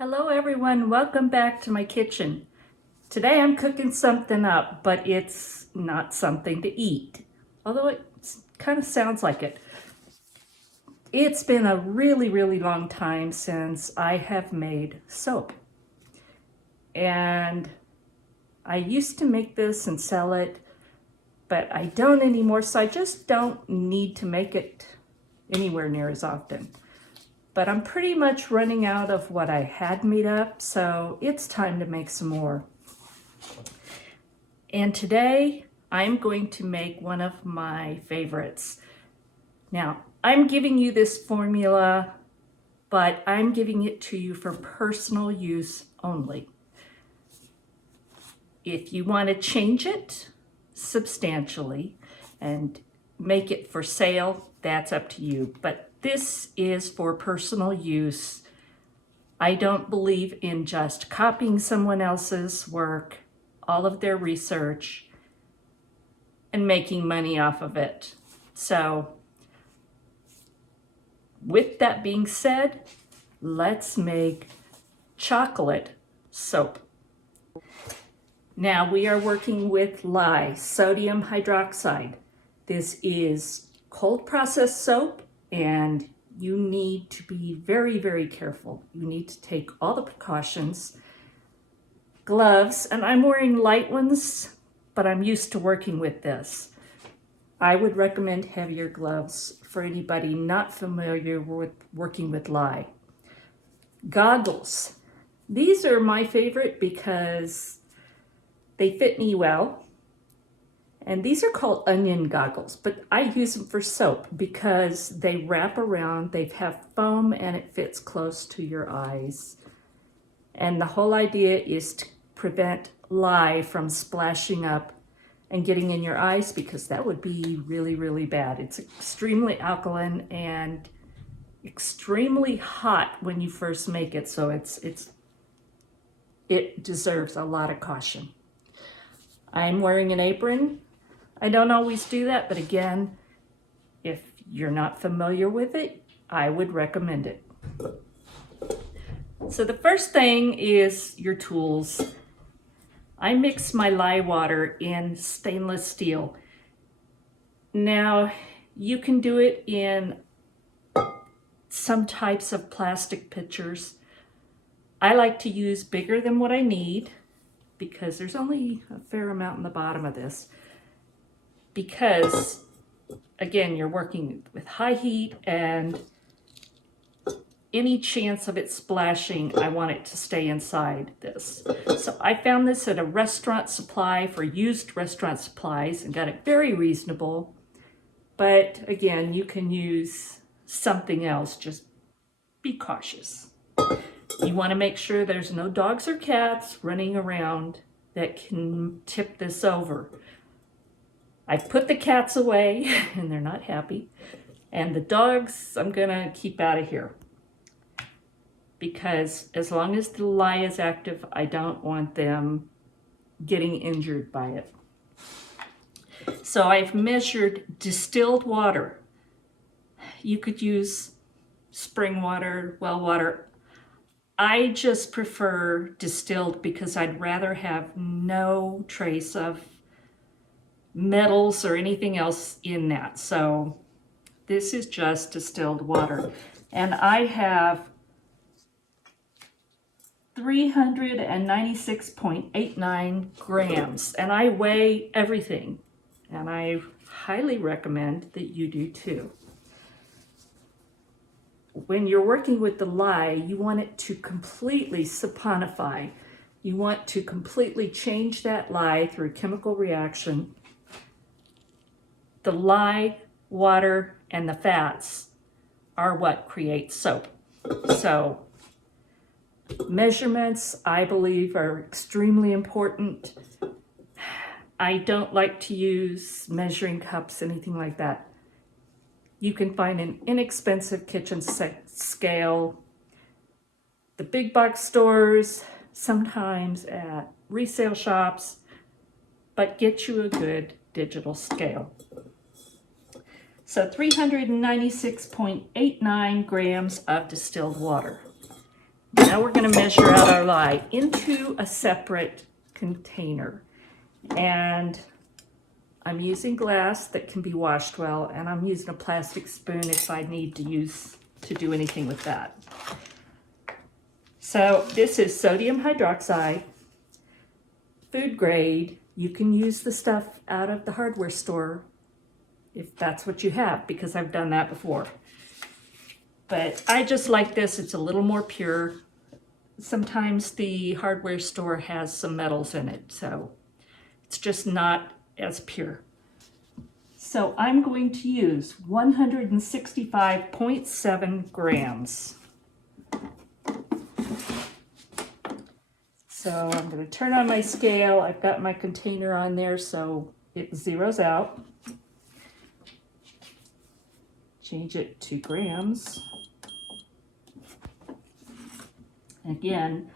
Hello everyone, welcome back to my kitchen. Today I'm cooking something up, but it's not something to eat, although it kind of sounds like it. It's been a really long time since I have made soap. And I used to make this and sell it, but I don't anymore, so I just don't need to make it anywhere near as often. But I'm pretty much running out of what I had made up, so it's time to make some more. And today I'm going to make one of my favorites. Now, I'm giving you this formula, but I'm giving it to you for personal use only. If you want to change it substantially and make it for sale, that's up to you. But this is for personal use. I don't believe in just copying someone else's work, all of their research, and making money off of it. So, with that being said, let's make chocolate soap. Now we are working with lye, sodium hydroxide. This is cold processed soap, and you need to be very careful. You need to take all the precautions. Gloves, and I'm wearing light ones, but I'm used to working with this. I would recommend heavier gloves for anybody not familiar with working with lye. Goggles. These are my favorite because they fit me well. And these are called onion goggles, but I use them for soap because they wrap around, they have foam, and it fits close to your eyes. And the whole idea is to prevent lye from splashing up and getting in your eyes, because that would be really bad. It's extremely alkaline and extremely hot when you first make it, so it deserves a lot of caution. I'm wearing an apron. I don't always do that, but again, if you're not familiar with it, I would recommend it. So the first thing is your tools. I mix my lye water in stainless steel. Now, you can do it in some types of plastic pitchers. I like to use bigger than what I need because there's only a fair amount in the bottom of this. Because, again, you're working with high heat, and any chance of it splashing, I want it to stay inside this. So I found this at a restaurant supply for used restaurant supplies and got it very reasonable. But again, you can use something else, just be cautious. You want to make sure there's no dogs or cats running around that can tip this over. I've put the cats away and they're not happy. And the dogs, I'm gonna keep out of here. Because as long as the lye is active, I don't want them getting injured by it. So I've measured distilled water. You could use spring water, well water. I just prefer distilled because I'd rather have no trace of metals or anything else in that. So this is just distilled water. And I have 396.89 grams. And I weigh everything. And I highly recommend that you do too. When you're working with the lye, you want it to completely saponify. You want to completely change that lye through a chemical reaction. The lye, water, and the fats are what create soap. So measurements, I believe, are extremely important. I don't like to use measuring cups, anything like that. You can find an inexpensive kitchen scale, the big box stores, sometimes at resale shops, but get you a good digital scale. So 396.89 grams of distilled water. Now we're going to measure out our lye into a separate container. And I'm using glass that can be washed well, and I'm using a plastic spoon if I need to do anything with that. So this is sodium hydroxide, food grade. You can use the stuff out of the hardware store if that's what you have, because I've done that before. But I just like this. It's a little more pure. Sometimes the hardware store has some metals in it, so it's just not as pure. So I'm going to use 165.7 grams. So I'm going to turn on my scale. I've got my container on there so it zeroes out. Change it to grams. Again,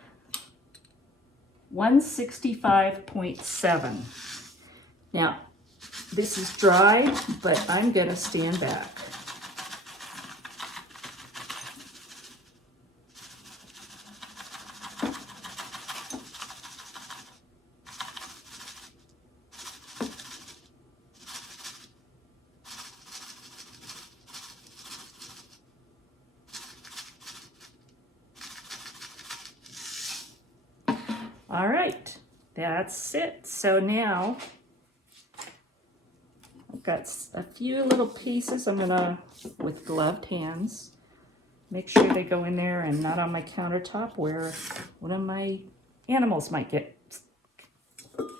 165.7. Now, this is dry, but I'm going to stand back. All right, that's it. So now I've got a few little pieces. I'm gonna, with gloved hands, make sure they go in there and not on my countertop where one of my animals might get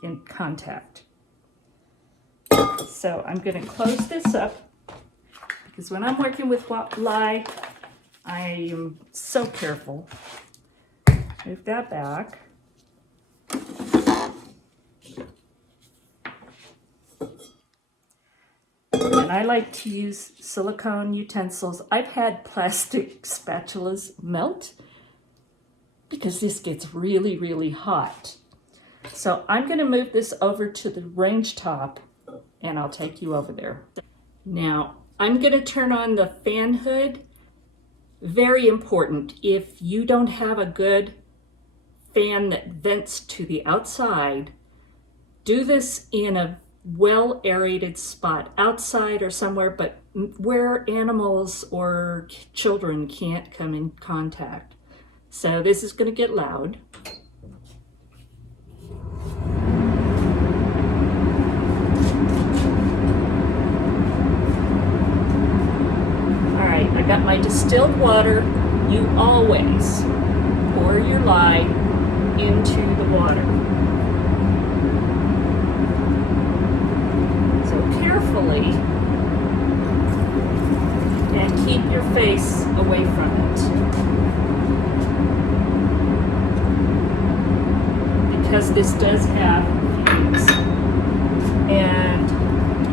in contact. So I'm gonna close this up because when I'm working with lye, I am so careful. Move that back. And I like to use silicone utensils. I've had plastic spatulas melt because this gets really, really hot. So I'm going to move this over to the range top and I'll take you over there. Now I'm going to turn on the fan hood. Very important. If you don't have a good fan that vents to the outside, do this in a well aerated spot, outside or somewhere, but where animals or children can't come in contact. So this is going to get loud. All right, I got my distilled water. You always pour your lye into the water. So carefully, and keep your face away from it. Because this does have fumes, and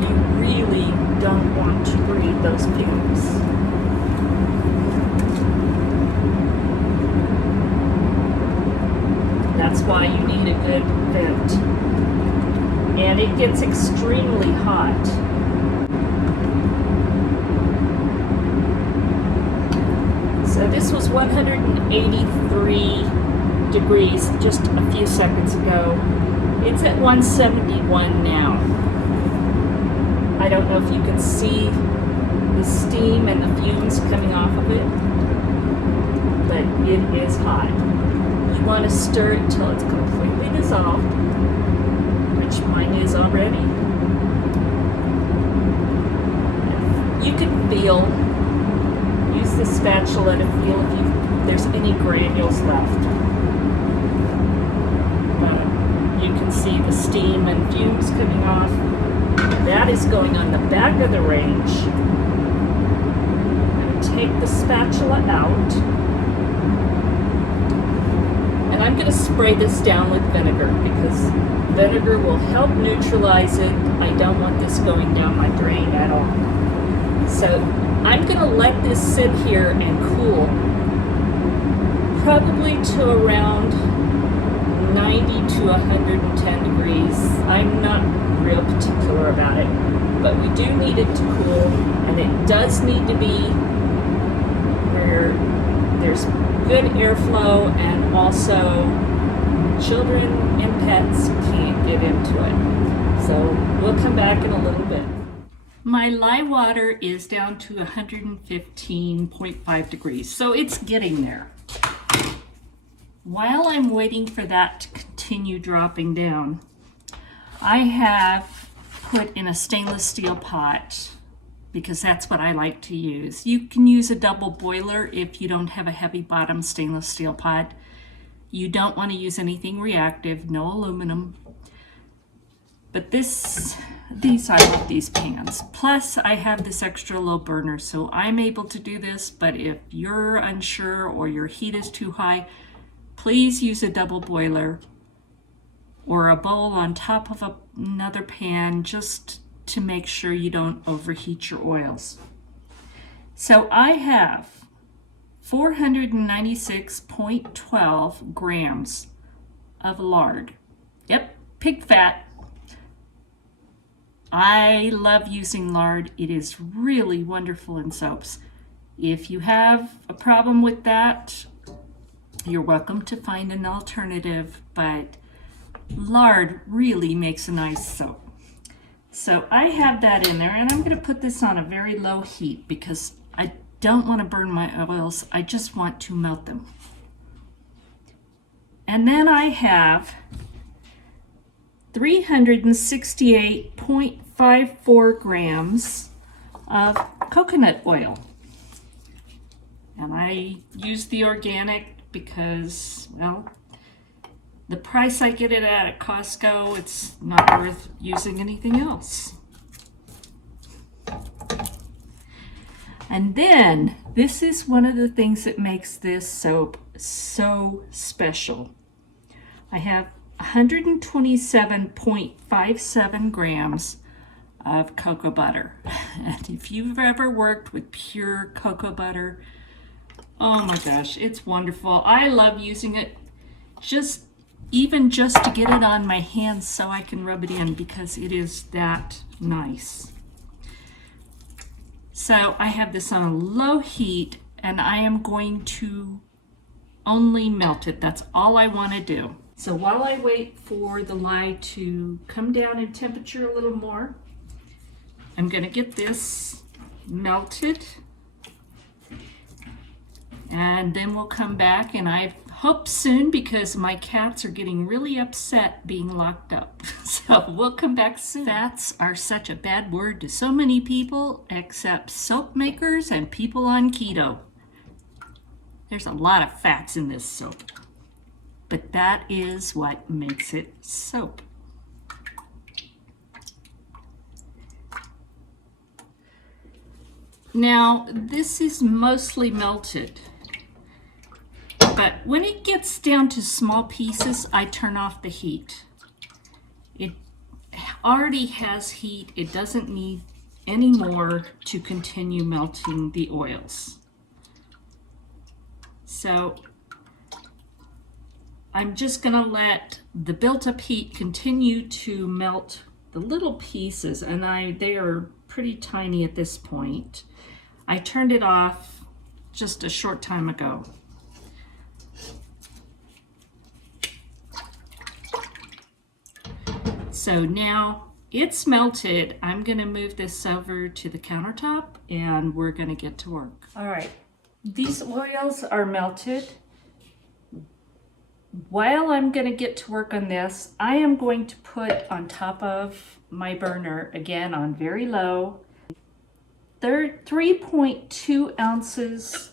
you really don't want to breathe those fumes. That's why you need a good vent. And it gets extremely hot. So this was 183 degrees just a few seconds ago. It's at 171 now. I don't know if you can see the steam and the fumes coming off of it, but it is hot. You want to stir it till it's completely dissolved, which mine is already. You can feel, use the spatula to feel if there's any granules left. You can see the steam and fumes coming off. That is going on the back of the range. I'm going to take the spatula out. And I'm going to spray this down with vinegar because vinegar will help neutralize it. I don't want this going down my drain at all. So I'm going to let this sit here and cool probably to around 90 to 110 degrees. I'm not real particular about it, but we do need it to cool, and it does need to be where there's good airflow, and also children and pets can't get into it. So we'll come back in a little bit. My lye water is down to 115.5 degrees, so it's getting there. While I'm waiting for that to continue dropping down, I have put in a stainless steel pot because that's what I like to use. You can use a double boiler if you don't have a heavy bottom stainless steel pot. You don't want to use anything reactive, no aluminum. But these, I love these pans. Plus, I have this extra low burner, so I'm able to do this, but if you're unsure or your heat is too high, please use a double boiler or a bowl on top of another pan just to make sure you don't overheat your oils. So I have 496.12 grams of lard. Yep, pig fat. I love using lard. It is really wonderful in soaps. If you have a problem with that, you're welcome to find an alternative, but lard really makes a nice soap. So I have that in there, and I'm going to put this on a very low heat because I don't want to burn my oils. I just want to melt them. And then I have 368.54 grams of coconut oil. And I use the organic because, well, the price I get it at Costco, it's not worth using anything else. And then, this is one of the things that makes this soap so special. I have 127.57 grams of cocoa butter. And if you've ever worked with pure cocoa butter, oh my gosh, it's wonderful. I love using it even just to get it on my hands so I can rub it in because it is that nice. So I have this on a low heat and I am going to only melt it. That's all I want to do. So while I wait for the lye to come down in temperature a little more, I'm going to get this melted. And then we'll come back, and I hope soon because my cats are getting really upset being locked up. So we'll come back soon. Fats are such a bad word to so many people except soap makers and people on keto. There's a lot of fats in this soap. But that is what makes it soap. Now, this is mostly melted. But when it gets down to small pieces, I turn off the heat. It already has heat. It doesn't need any more to continue melting the oils. So I'm just going to let the built-up heat continue to melt the little pieces, and they are pretty tiny at this point. I turned it off just a short time ago. So now it's melted. I'm going to move this over to the countertop and we're going to get to work. All right, these oils are melted. While I'm going to get to work on this, I am going to put on top of my burner, again on very low, 3.2 ounces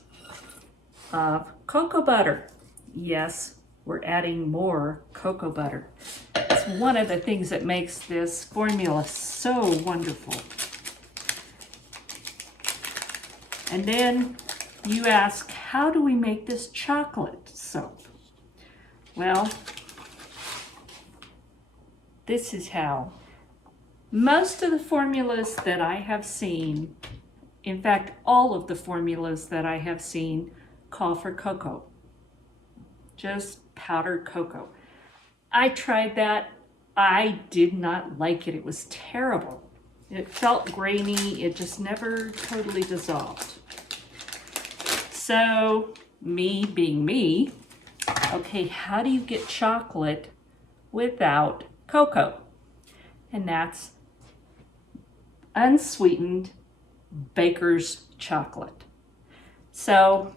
of cocoa butter. Yes, we're adding more cocoa butter. It's one of the things that makes this formula so wonderful. And then you ask, how do we make this chocolate soap? Well, this is how. Most of the formulas that I have seen, in fact, all of the formulas that I have seen, call for cocoa. Just powdered cocoa. I tried that. I did not like it. It was terrible. It felt grainy. It just never totally dissolved. So me being me, okay, how do you get chocolate without cocoa? And that's unsweetened baker's chocolate. So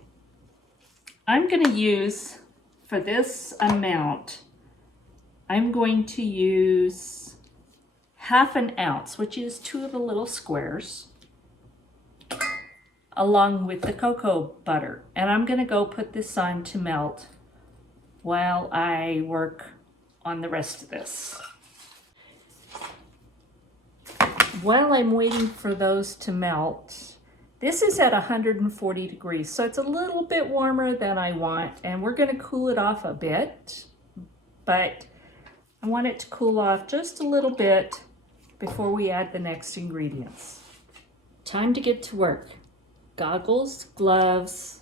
I'm going to use, for this amount, I'm going to use 1/2 ounce, which is 2 of the little squares, along with the cocoa butter. And I'm going to go put this on to melt while I work on the rest of this. While I'm waiting for those to melt, this is at 140 degrees, so it's a little bit warmer than I want, and we're going to cool it off a bit, but I want it to cool off just a little bit before we add the next ingredients. Time to get to work. Goggles, gloves.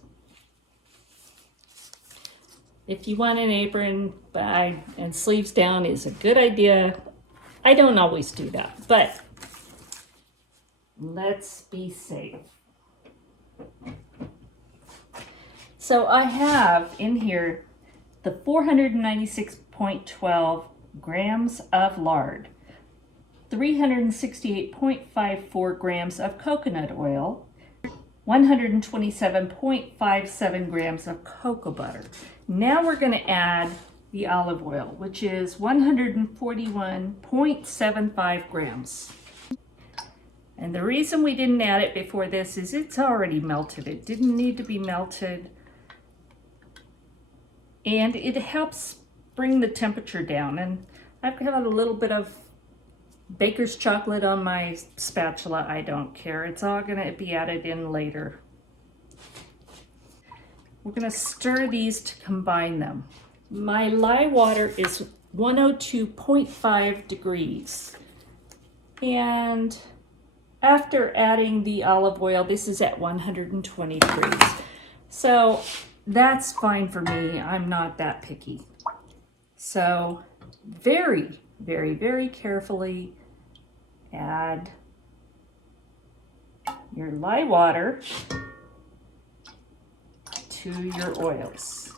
If you want an apron and sleeves down is a good idea. I don't always do that, but let's be safe. So I have in here the 496.12 grams of lard, 368.54 grams of coconut oil, 127.57 grams of cocoa butter. Now we're going to add the olive oil, which is 141.75 grams. And the reason we didn't add it before this is it's already melted. It didn't need to be melted. And it helps bring the temperature down. And I've got a little bit of baker's chocolate on my spatula. I don't care. It's all going to be added in later. We're going to stir these to combine them. My lye water is 102.5 degrees. And after adding the olive oil, this is at 120 degrees. So that's fine for me. I'm not that picky. So very, very, very carefully add your lye water to your oils.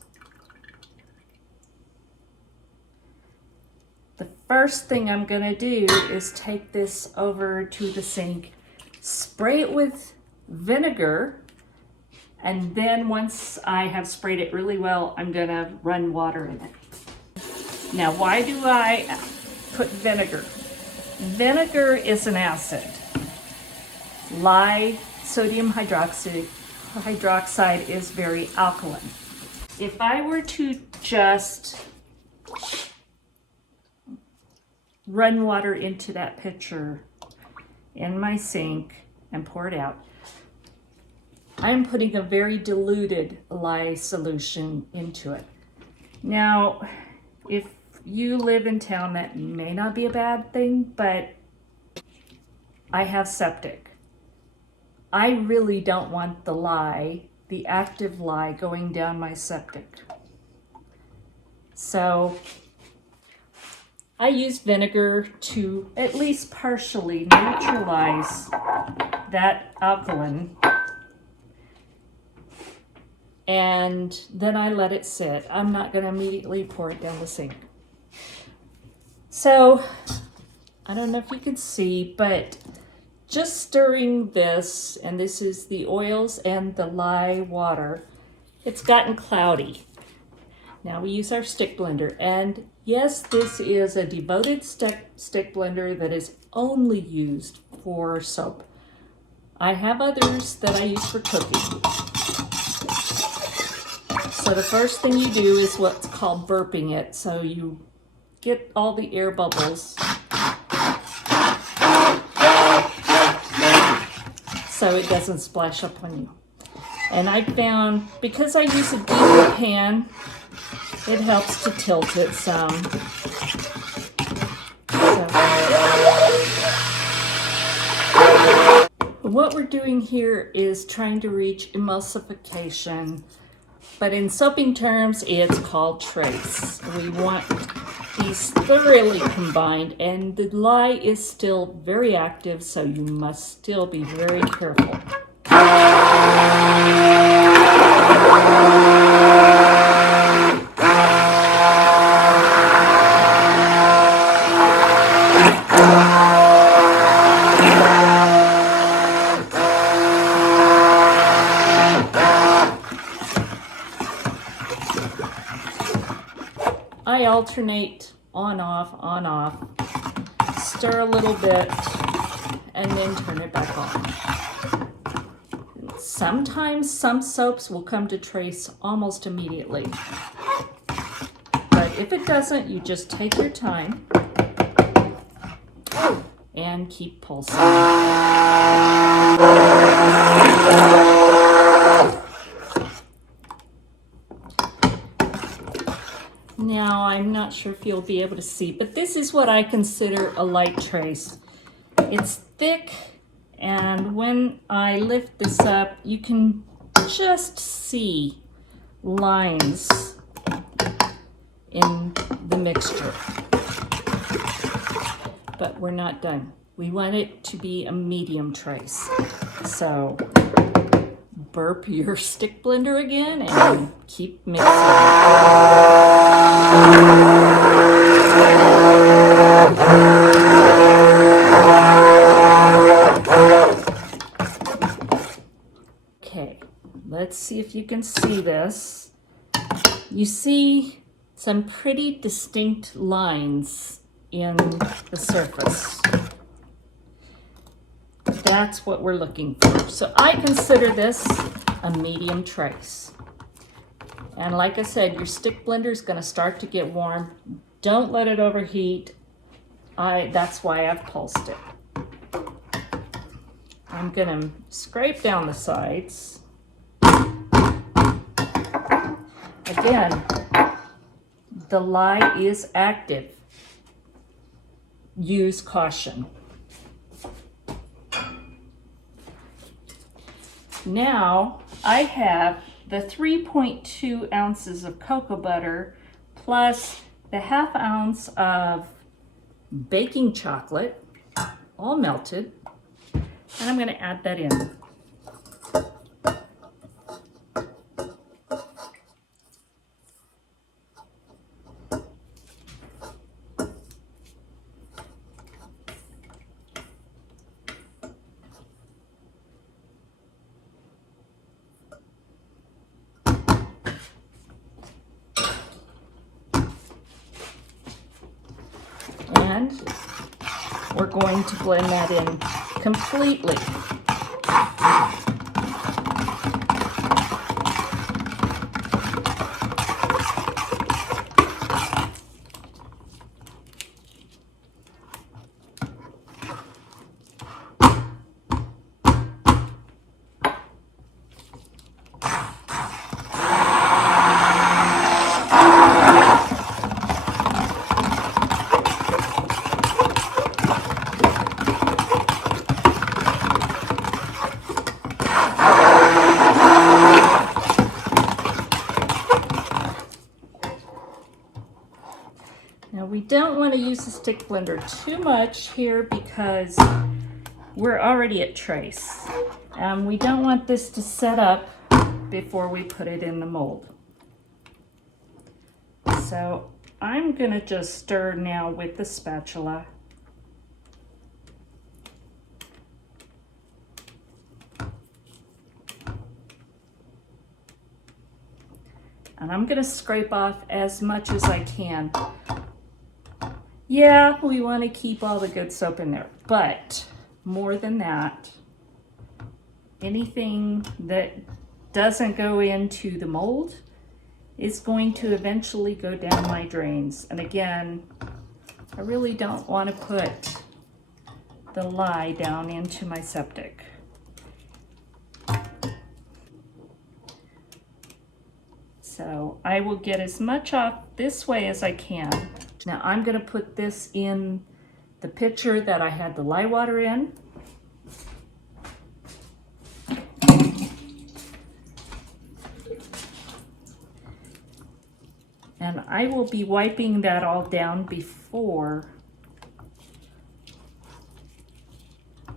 The first thing I'm going to do is take this over to the sink, spray it with vinegar, and then once I have sprayed it really well, I'm going to run water in it. Now, why do I put vinegar? Vinegar is an acid. Lye, sodium hydroxide is very alkaline. If I were to just run water into that pitcher in my sink and pour it out, I'm putting a very diluted lye solution into it. Now, if you live in town, that may not be a bad thing, but I have septic. I really don't want the lye, the active lye, going down my septic. So I use vinegar to at least partially neutralize that alkaline. And then I let it sit. I'm not going to immediately pour it down the sink. So, I don't know if you can see, but just stirring this, and this is the oils and the lye water, it's gotten cloudy. Now we use our stick blender, and yes, this is a devoted stick blender that is only used for soap. I have others that I use for cooking. So the first thing you do is what's called burping it. So you get all the air bubbles so it doesn't splash up on you. And I found, because I use a deeper pan, it helps to tilt it some. What we're doing here is trying to reach emulsification, but in soaping terms, it's called trace. We want these thoroughly combined, and the lye is still very active, so you must still be very careful. I alternate on, off, stir a little bit, and then turn it back on. Sometimes some soaps will come to trace almost immediately. But if it doesn't, you just take your time and keep pulsing. Now, I'm not sure if you'll be able to see, but this is what I consider a light trace. It's thick, and when I lift this up, you can just see lines in the mixture. But we're not done. We want it to be a medium trace. So burp your stick blender again and keep mixing. Okay, let's see if you can see this. You see some pretty distinct lines in the surface. That's what we're looking for. So I consider this a medium trace. And like I said, your stick blender is going to start to get warm. Don't let it overheat. That's why I've pulsed it. I'm going to scrape down the sides. Again, the lye is active. Use caution. Now I have the 3.2 ounces of cocoa butter plus the 1/2 ounce of baking chocolate, all melted, and I'm going to add that in. And we're going to blend that in completely. Now we don't want to use the stick blender too much here because we're already at trace. We don't want this to set up before we put it in the mold. So I'm going to just stir now with the spatula. And I'm going to scrape off as much as I can. Yeah, we want to keep all the good soap in there, but more than that, anything that doesn't go into the mold is going to eventually go down my drains. And again, I really don't want to put the lye down into my septic. So I will get as much off this way as I can. Now I'm going to put this in the pitcher that I had the lye water in. And I will be wiping that all down before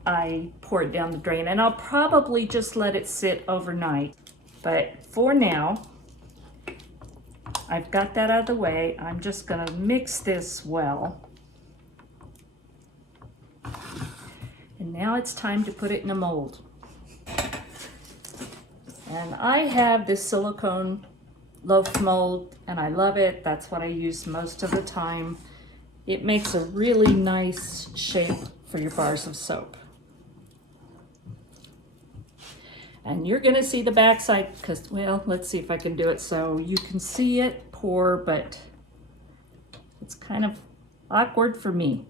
I pour it down the drain. And I'll probably just let it sit overnight. But for now, I've got that out of the way. I'm just gonna mix this well. And now it's time to put it in a mold. And I have this silicone loaf mold and I love it. That's what I use most of the time. It makes a really nice shape for your bars of soap. And you're gonna see the backside because, well, let's see if I can do it so you can see it pour, but it's kind of awkward for me.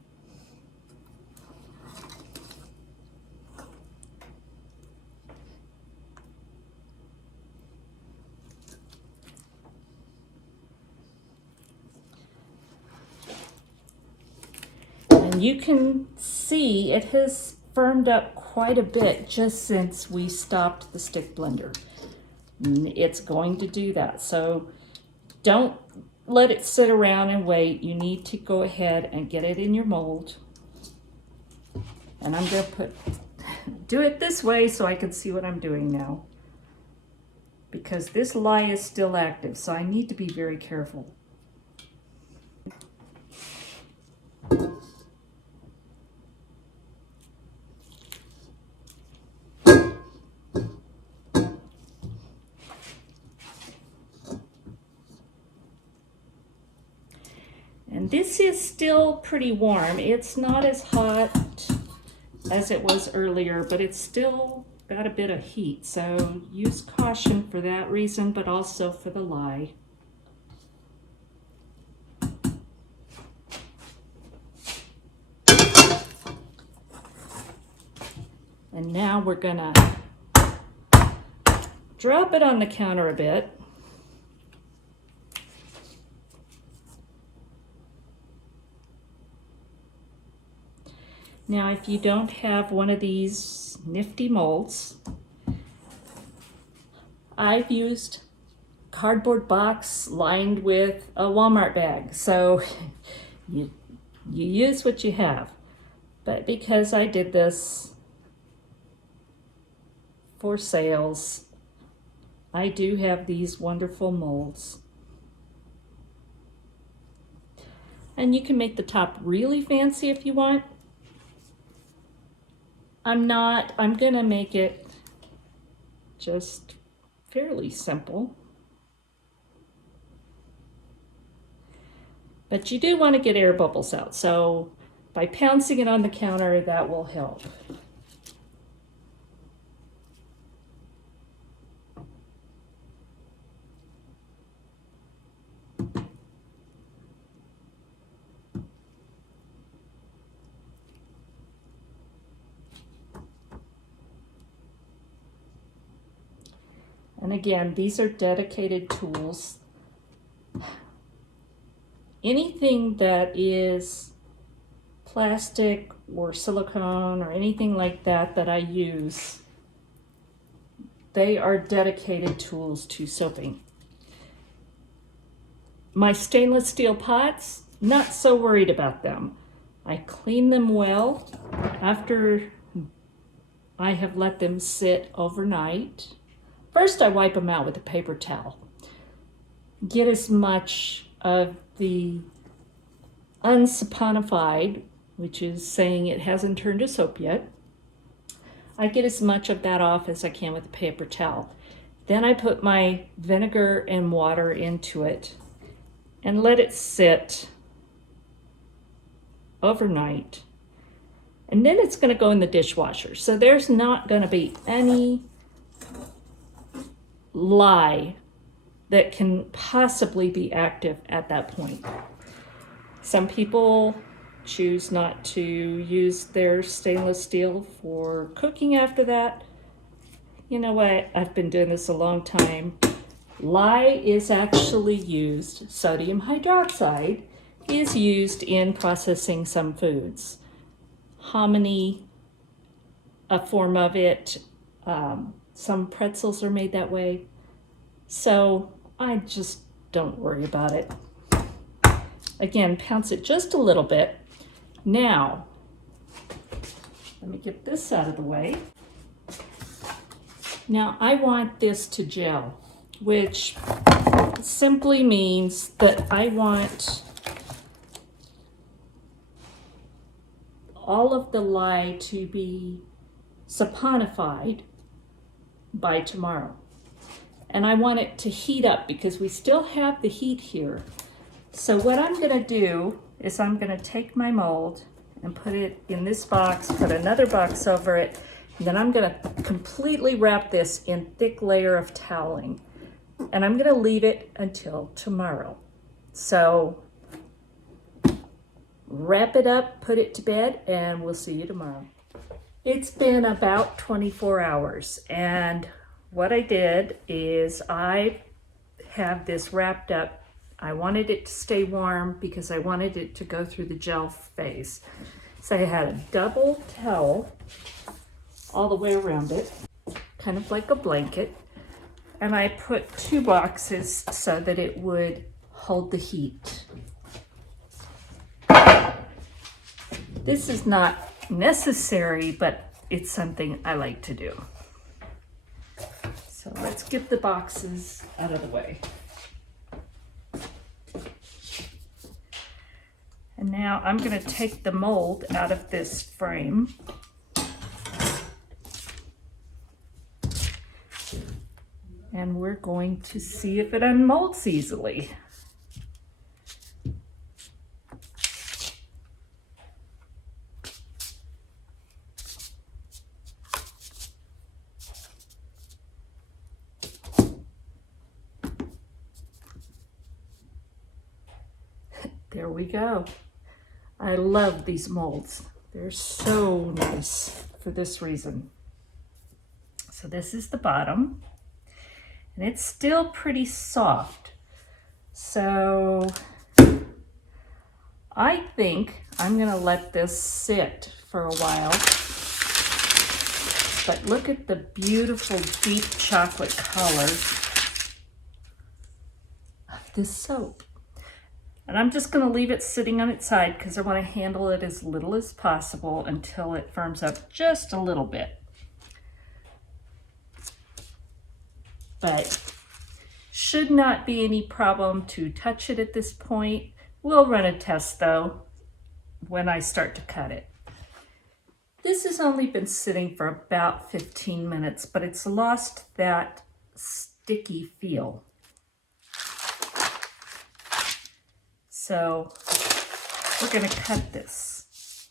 And you can see it has firmed up quite a bit just since we stopped the stick blender. It's going to do that. So don't let it sit around and wait. You need to go ahead and get it in your mold. And I'm going to do it this way so I can see what I'm doing now. Because this lye is still active, so I need to be very careful. And this is still pretty warm. It's not as hot as it was earlier, but it's still got a bit of heat. So use caution for that reason, but also for the lye. And now we're gonna drop it on the counter a bit. Now, if you don't have one of these nifty molds, I've used cardboard box lined with a Walmart bag. So you use what you have. But because I did this for sales, I do have these wonderful molds. And you can make the top really fancy if you want. I'm gonna make it just fairly simple. But you do want to get air bubbles out, so by pouncing it on the counter, that will help. And again, these are dedicated tools. Anything that is plastic or silicone or anything like that that I use, they are dedicated tools to soaping. My stainless steel pots, not so worried about them. I clean them well after I have let them sit overnight. First, I wipe them out with a paper towel. Get as much of the unsaponified, which is saying it hasn't turned to soap yet. I get as much of that off as I can with a paper towel. Then I put my vinegar and water into it and let it sit overnight. And then it's going to go in the dishwasher. So there's not going to be any lye that can possibly be active at that point. Some people choose not to use their stainless steel for cooking after that. You know what? I've been doing this a long time. Lye is actually used, sodium hydroxide is used in processing some foods. Hominy, a form of it, some pretzels are made that way. So I just don't worry about it. Again, pounce it just a little bit. Now, let me get this out of the way. Now I want this to gel, which simply means that I want all of the lye to be saponified by tomorrow. And I want it to heat up because we still have the heat here. So what I'm gonna do is I'm gonna take my mold and put it in this box, put another box over it, and then I'm gonna completely wrap this in thick layer of toweling. And I'm gonna leave it until tomorrow. So wrap it up, put it to bed, and we'll see you tomorrow. It's been about 24 hours, and what I did is I have this wrapped up. I wanted it to stay warm because I wanted it to go through the gel phase. So I had a double towel all the way around it, kind of like a blanket, and I put 2 boxes so that it would hold the heat. This is not necessary, but it's something I like to do. So let's get the boxes out of the way. And now I'm going to take the mold out of this frame. And we're going to see if it unmolds easily. There we go. I love these molds. They're so nice for this reason. So this is the bottom, and it's still pretty soft. So I think I'm gonna let this sit for a while. But look at the beautiful deep chocolate color of this soap. And I'm just going to leave it sitting on its side because I want to handle it as little as possible until it firms up just a little bit. But should not be any problem to touch it at this point. We'll run a test though when I start to cut it. This has only been sitting for about 15 minutes, but it's lost that sticky feel. So we're going to cut this.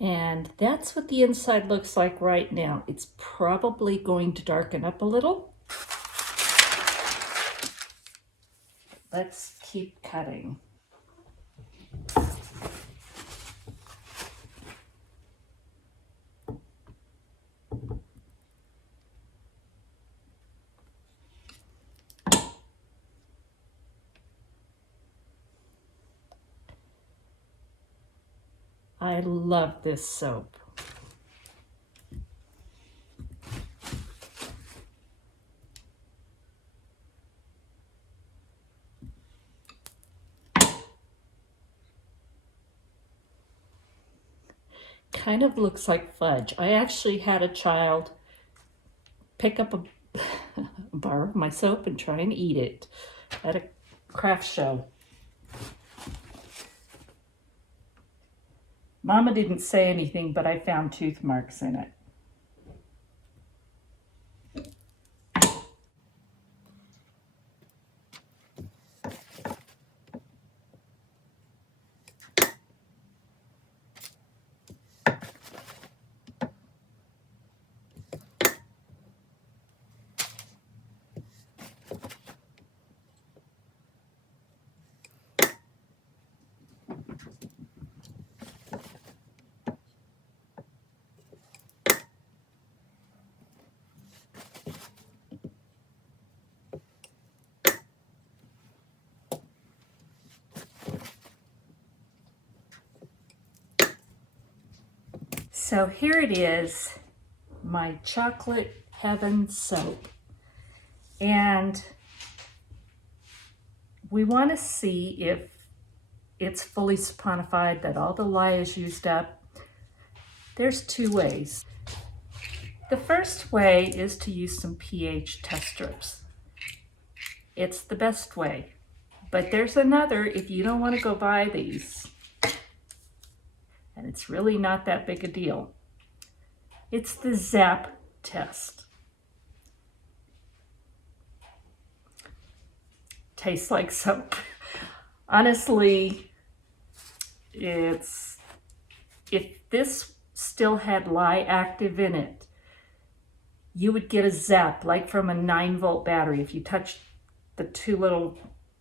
And that's what the inside looks like right now. It's probably going to darken up a little. Let's keep cutting. I love this soap. Kind of looks like fudge. I actually had a child pick up a bar of my soap and try and eat it at a craft show. Mama didn't say anything, but I found tooth marks in it. So here it is, my chocolate heaven soap. And we want to see if it's fully saponified, that all the lye is used up. There's two ways. The first way is to use some pH test strips. It's the best way. But there's another if you don't want to go buy these. And it's really not that big a deal. It's the ZAP test. Tastes like soap. Honestly, if this still had lye active in it, you would get a zap like from a 9-volt battery. If you touch the two little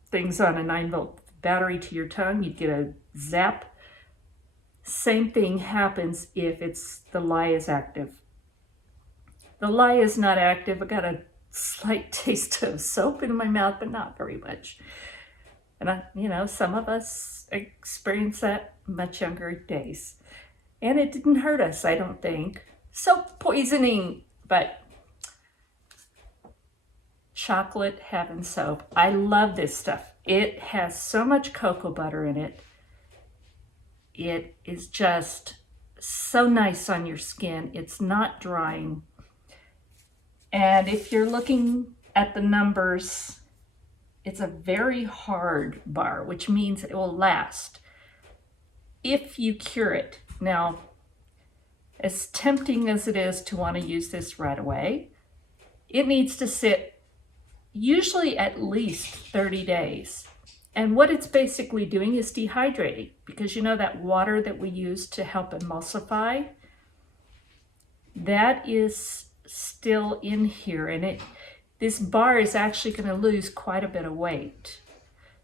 things on a 9-volt battery to your tongue, you'd get a zap. Same thing happens if the lye is active. The lye is not active. I got a slight taste of soap in my mouth, but not very much. And some of us experience that much younger days. And it didn't hurt us, I don't think. Soap poisoning, but chocolate heaven soap. I love this stuff. It has so much cocoa butter in it. It is just so nice on your skin. It's not drying. And if you're looking at the numbers, it's a very hard bar, which means it will last if you cure it. Now, as tempting as it is to want to use this right away, it needs to sit usually at least 30 days. And what it's basically doing is dehydrating, because that water that we use to help emulsify, that is still in here, and this bar is actually going to lose quite a bit of weight.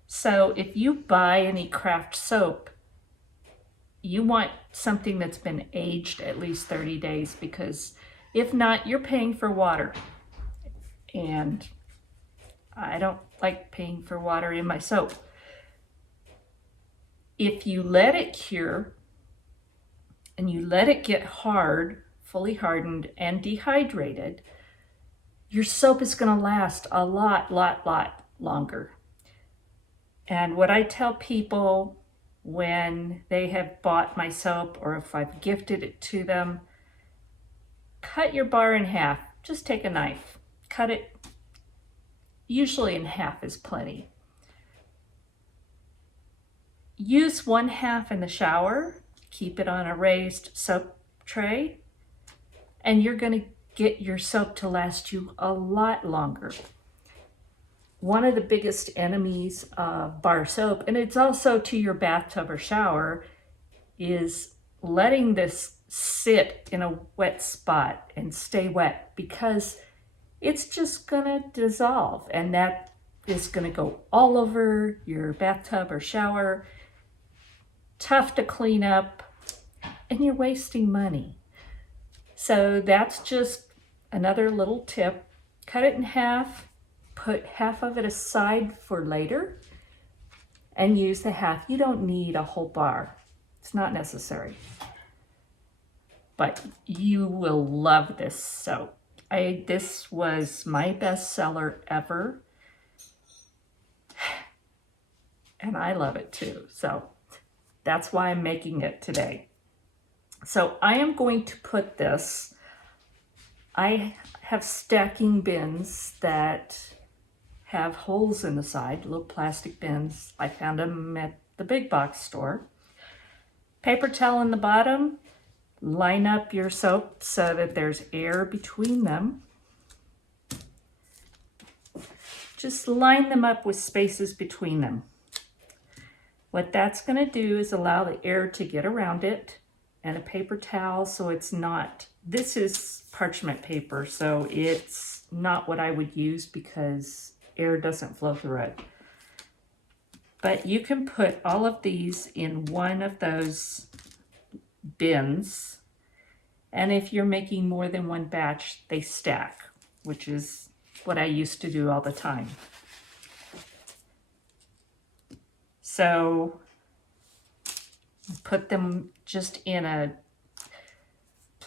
So if you buy any craft soap, you want something that's been aged at least 30 days, because if not, you're paying for water. And I don't like paying for water in my soap. If you let it cure and you let it get hard, fully hardened and dehydrated, your soap is going to last a lot longer. And what I tell people when they have bought my soap, or if I've gifted it to them, cut your bar in half. Just take a knife, cut it. Usually in half is plenty. Use 1/2 in the shower. Keep it on a raised soap tray, and you're going to get your soap to last you a lot longer. One of the biggest enemies of bar soap, and it's also to your bathtub or shower, is letting this sit in a wet spot and stay wet, because it's just gonna dissolve, and that is gonna go all over your bathtub or shower. Tough to clean up, and you're wasting money. So that's just another little tip. Cut it in half, put half of it aside for later, and use the half. You don't need a whole bar. It's not necessary. But you will love this soap. This was my bestseller ever, and I love it too. So that's why I'm making it today. So I am going to put this, I have stacking bins that have holes in the side, little plastic bins. I found them at the big box store. Paper towel in the bottom. Line up your soap so that there's air between them. Just line them up with spaces between them. What that's going to do is allow the air to get around it, and a paper towel, so it's not, this is parchment paper, so it's not what I would use because air doesn't flow through it. But you can put all of these in one of those bins, and if you're making more than one batch, they stack, which is what I used to do all the time. So put them just in a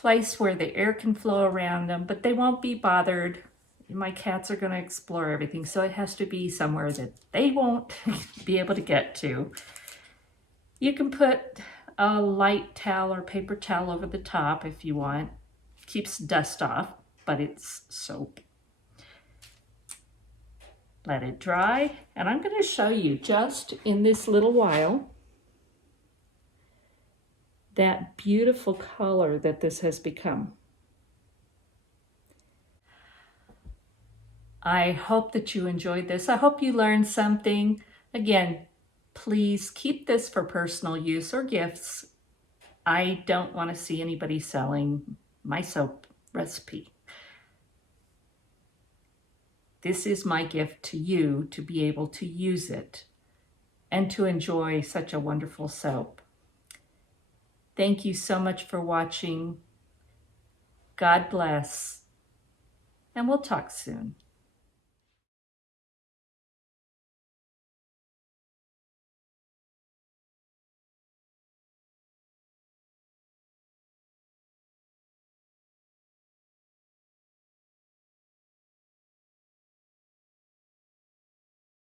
place where the air can flow around them, but they won't be bothered. My cats are going to explore everything, so it has to be somewhere that they won't be able to get to. You can put a light towel or paper towel over the top if you want. Keeps dust off, but it's soap. Let it dry, and I'm going to show you just in this little while that beautiful color that this has become. I hope that you enjoyed this. I hope you learned something. Again, please keep this for personal use or gifts. I don't want to see anybody selling my soap recipe. This is my gift to you to be able to use it and to enjoy such a wonderful soap. Thank you so much for watching. God bless, and we'll talk soon.